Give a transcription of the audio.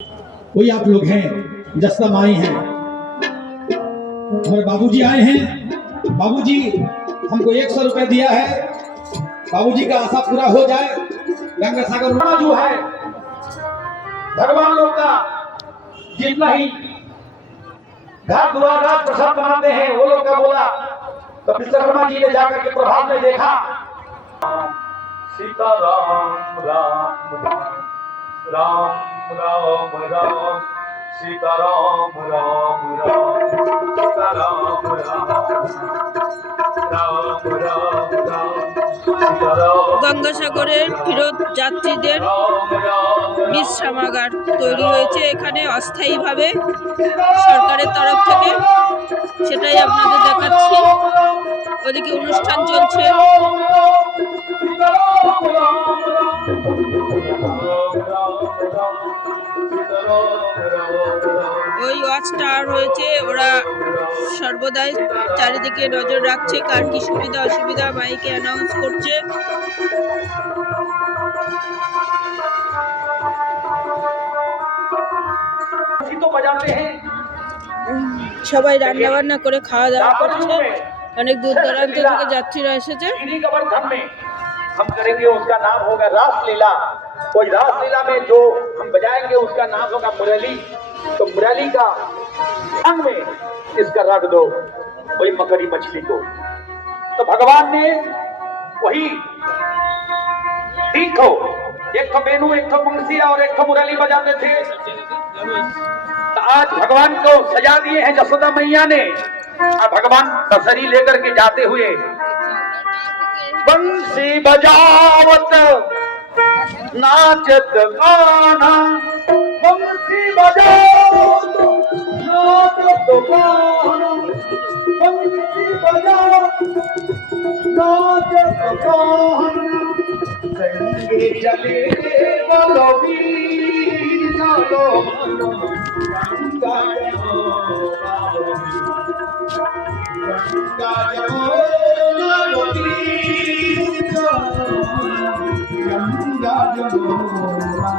वही आप लोग हैं, जसदा माई हैं, हमारे बाबूजी आए हैं। बाबूजी हमको 100 रुपए दिया है, बाबूजी का आशा पूरा हो जाए। गंगा सागर जो है भगवान लोग का जितना ही घर द्वार राज प्रसाद बनाते हैं वो लोग का बोला, तो विश्वकर्मा जी ने जाकर के प्रभात में देखा, सीता राम राम राम राम राम राम सीता राम राम राम सीता राम राम राम राम राम सीता राम। গঙ্গাসাগরের ফেরত যাত্রীদের বিশ্রামাগার তৈরি হয়েছে এখানে অস্থায়ীভাবে সরকারের তরফ থেকে, সেটাই আপনাদের দেখাচ্ছি। ওদিকে অনুষ্ঠান চলছে। ওই ওয়াচ টাওয়ার হয়েছে, ওরা সর্বদাই চারিদিকে নজর রাখছে, কার কি সুবিধা অসুবিধা মাইকে অ্যানাউন্স করছে। সবাই রান্না বান্না করে খাওয়া দাওয়া করছে, অনেক দূর দূরান্ত থেকে যাত্রীরা এসেছে। हम करेंगे उसका नाम होगा रासलीला। कोई रासलीला में जो हम बजाएंगे उसका नाम होगा मुरली। तो मुरली का संग में इसका रख दो वही मकड़ी मछली को। तो भगवान ने वही देखो, एक तो बेनू, एक तो मुंसिया और एक तो मुरली बजाते थे। तो आज भगवान को सजा दिए हैं जसोदा मैया ने। और भगवान दशहरी लेकर के जाते हुए बंसी बजावत नाचत गाना, बंसी बजावत नाचत गाना, बंसी बजावत नाचत गाना, संगे चले बलवीर चलो मनो गंगा जमुना गंगा जमुना गंगा जमुना